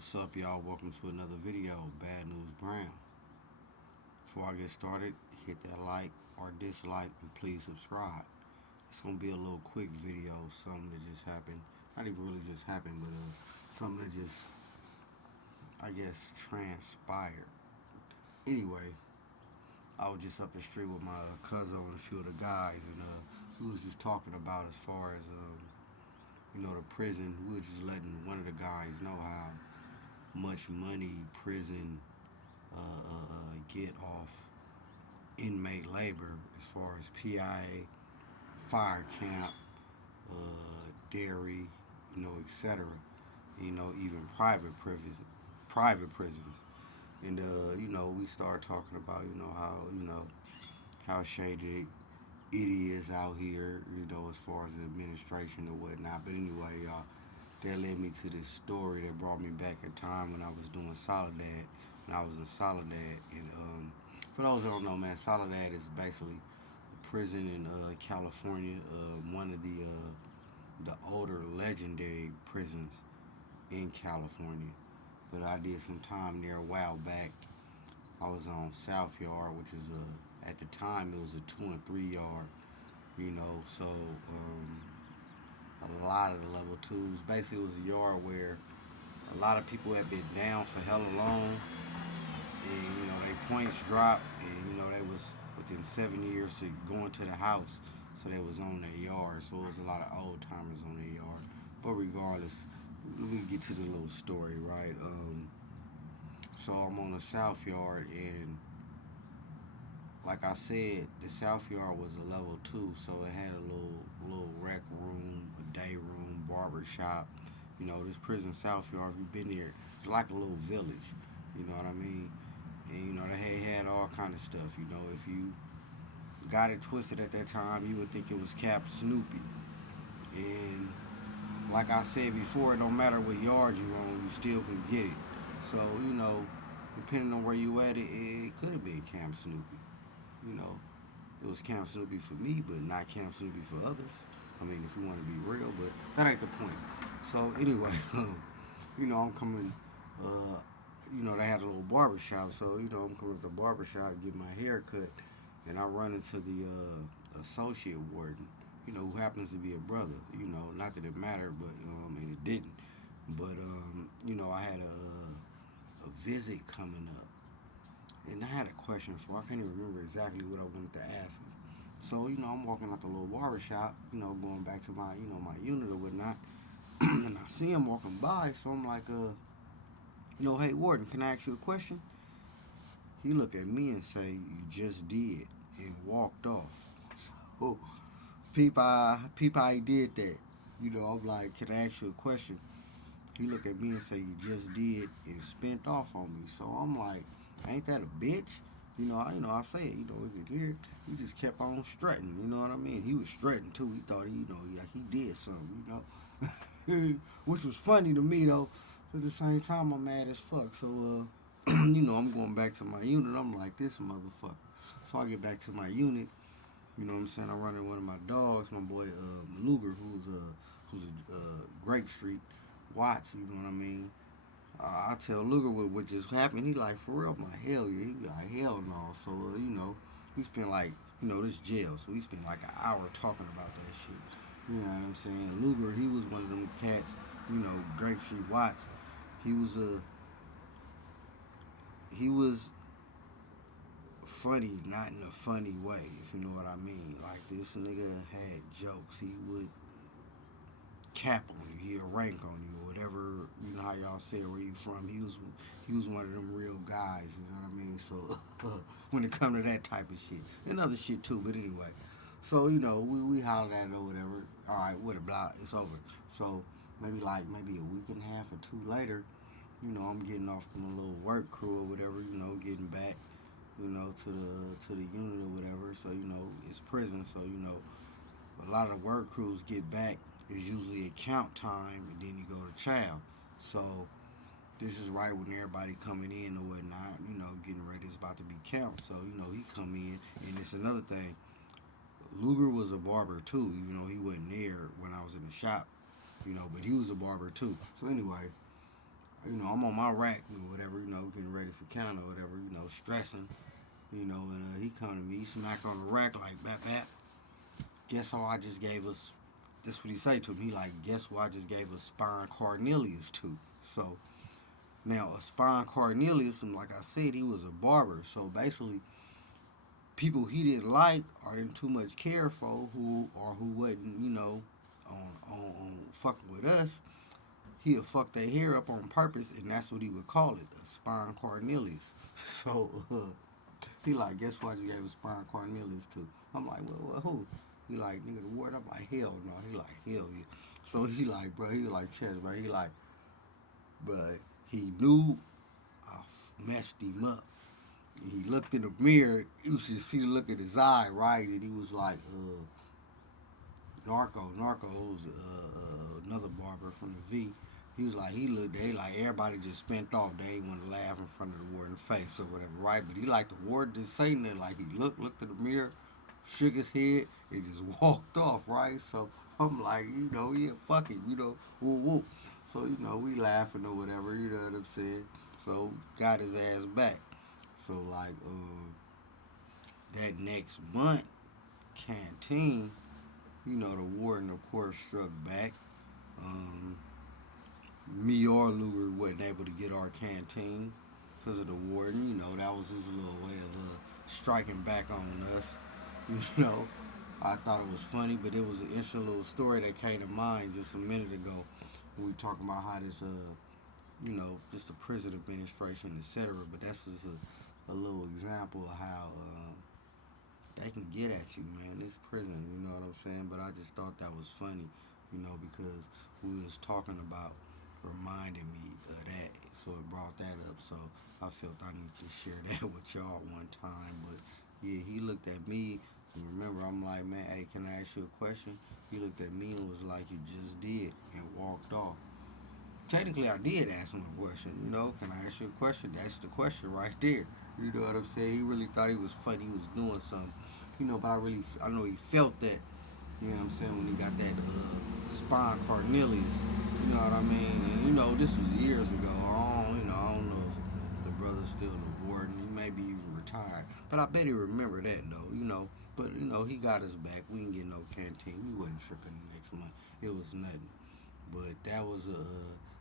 What's up, y'all? Welcome to another video, Bad News Brown. Before I get started, hit that like or dislike and please subscribe. It's gonna be a little quick video, something that just happened. Not even really just happened, but something that just, I guess, transpired. Anyway, I was just up the street with my cousin and a few of the guys, and we was just talking about as far as the prison. We were just letting one of the guys know how much money prison get off inmate labor as far as PIA, fire camp, dairy, etc. Even private prisons. And we start talking about how shady it is out here, as far as the administration and whatnot. But anyway, y'all, that led me to this story that brought me back a time when I was doing Soledad, when I was in Soledad. And for those that don't know, man, Soledad is basically a prison in California, one of the older legendary prisons in California. But I did some time there a while back. I was on South Yard, which is at the time it was a 2 and 3 yard. So a lot of the level twos. Basically, it was a yard where a lot of people had been down for hella long, and their points dropped, and they was within 7 years to going to the house, so they was on their yard. So it was a lot of old timers on their yard. But regardless, we get to the little story, right? So I'm on the South Yard, and like I said, the South Yard was a level two, so it had a little rec room, a day room, barber shop. This prison South Yard, if you've been there, it's like a little village. You know what I mean? And they had all kind of stuff. If you got it twisted at that time, you would think it was Cap Snoopy. And like I said before, it don't matter what yard you on, you still can get it. So depending on where you at, it could have been Camp Snoopy. You know, it was Camp Snoopy for me, but not Camp Snoopy for others. I mean, if you want to be real, but that ain't the point. So anyway, I'm coming. They had a little barber shop, so I'm coming to the barber shop, get my hair cut, and I run into the associate warden. Who happens to be a brother. Not that it mattered, but and it didn't. But I had a visit coming up. And I had a question for him. I can't even remember exactly what I wanted to ask him. So, I'm walking out the little barber shop, going back to my, my unit or whatnot. And I see him walking by, so I'm like, hey, Warden, can I ask you a question? He looked at me and say, you just did, and walked off. So, peep how he did that. I'm like, can I ask you a question? He looked at me and say, you just did, and spent off on me. So I'm like, ain't that a bitch? I say it, we could hear it. He just kept on strutting, you know what I mean? He was strutting too. He thought, he did something, which was funny to me though. But at the same time, I'm mad as fuck. So, I'm going back to my unit. I'm like, this motherfucker. So I get back to my unit. I'm saying? I'm running one of my dogs, my boy Luger, who's a Grape Street Watts. You know what I mean? I tell Luger what just happened. He like, for real? I'm like, hell yeah. He be like, hell no. So, we spent like, this jail. So we spent like an hour talking about that shit. You know what I'm saying? Luger, he was one of them cats, Grape Street Watts. He was funny, not in a funny way, if you know what I mean. Like, this nigga had jokes. He would cap on you, he'll rank on you, or whatever, how y'all say it, where you from. He was one of them real guys, you know what I mean? So when it come to that type of shit. And other shit too, but anyway. So, we hollered at it or whatever. Alright, with a blah, it's over. So maybe a week and a half or two later, I'm getting off from a little work crew or whatever, getting back, to the unit or whatever. So, it's prison, so a lot of the work crews get back. It's usually a count time, and then you go to chow. So this is right when everybody coming in or whatnot, getting ready. It's about to be count. So, he come in, and it's another thing. Luger was a barber too, even though he wasn't there when I was in the shop, but he was a barber too. So anyway, I'm on my rack or whatever, getting ready for count or whatever, stressing, and he come to me, he smack on the rack like, bap, bap. Guess how I just gave us, this what he say to me, he like, guess who I just gave us Spine Cornelius to? So, now, a Spine Cornelius, and like I said, he was a barber. So basically, people he didn't like or didn't too much care for, who wasn't, on fucking with us, he'll fuck their hair up on purpose, and that's what he would call it, a Spine Cornelius. So he like, guess who I just gave a Spine Cornelius to? I'm like, well, who? He like, nigga, the Warden. I'm like, hell no. He like, hell yeah. So he like, bro, he like, chest, bro. He like, but he knew I messed him up. And he looked in the mirror. You should see the look in his eye, right? And he was like, Narco was another barber from the V. He was like, he looked, they like, everybody just spent off. They ain't want to laugh in front of the Warden's face or whatever, right? But he like the Warden didn't say nothing. Like, he looked in the mirror, shook his head, and just walked off, right? So I'm like, yeah, fuck it, woo woo. So, we laughing or whatever, you know what I'm saying? So, got his ass back. So, like, that next month, canteen, the Warden, of course, struck back. Me or Luger wasn't able to get our canteen because of the Warden. That was his little way of striking back on us. I thought it was funny, but it was an interesting little story that came to mind just a minute ago when we talking about how this, just the prison administration, etc. But that's just a little example of how they can get at you, man. This prison, you know what I'm saying? But I just thought that was funny, because we was talking about reminding me of that, so it brought that up. So I felt I need to share that with y'all one time. But yeah, he looked at me, and remember, I'm like, man, hey, can I ask you a question? He looked at me and was like, you just did, and walked off. Technically, I did ask him a question. Can I ask you a question? That's the question right there. You know what I'm saying? He really thought he was funny. He was doing something. But I know he felt that. You know what I'm saying? When he got that Spine Cornelius. You know what I mean? And this was years ago. I don't know if the brother's still the Warden. He may be even retired. But I bet he remember that though. But he got us back. We didn't get no canteen. We wasn't tripping the next month. It was nothing. But that was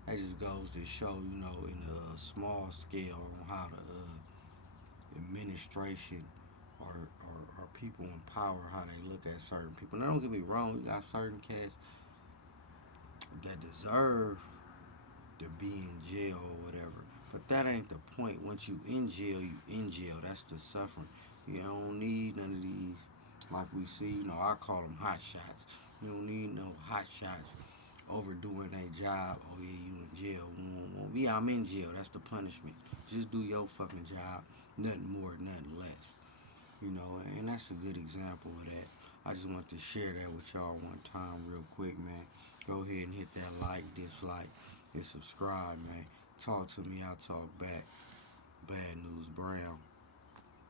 that just goes to show, in a small scale on how the administration or people in power, how they look at certain people. Now, don't get me wrong, we got certain cats that deserve to be in jail or whatever. But that ain't the point. Once you in jail, you in jail. That's the suffering. You don't need none of these, like we see, I call them hot shots. You don't need no hot shots overdoing their job. Oh yeah, you in jail. Yeah, I'm in jail. That's the punishment. Just do your fucking job. Nothing more, nothing less. And that's a good example of that. I just want to share that with y'all one time real quick, man. Go ahead and hit that like, dislike, and subscribe, man. Talk to me, I'll talk back. Bad News Brown.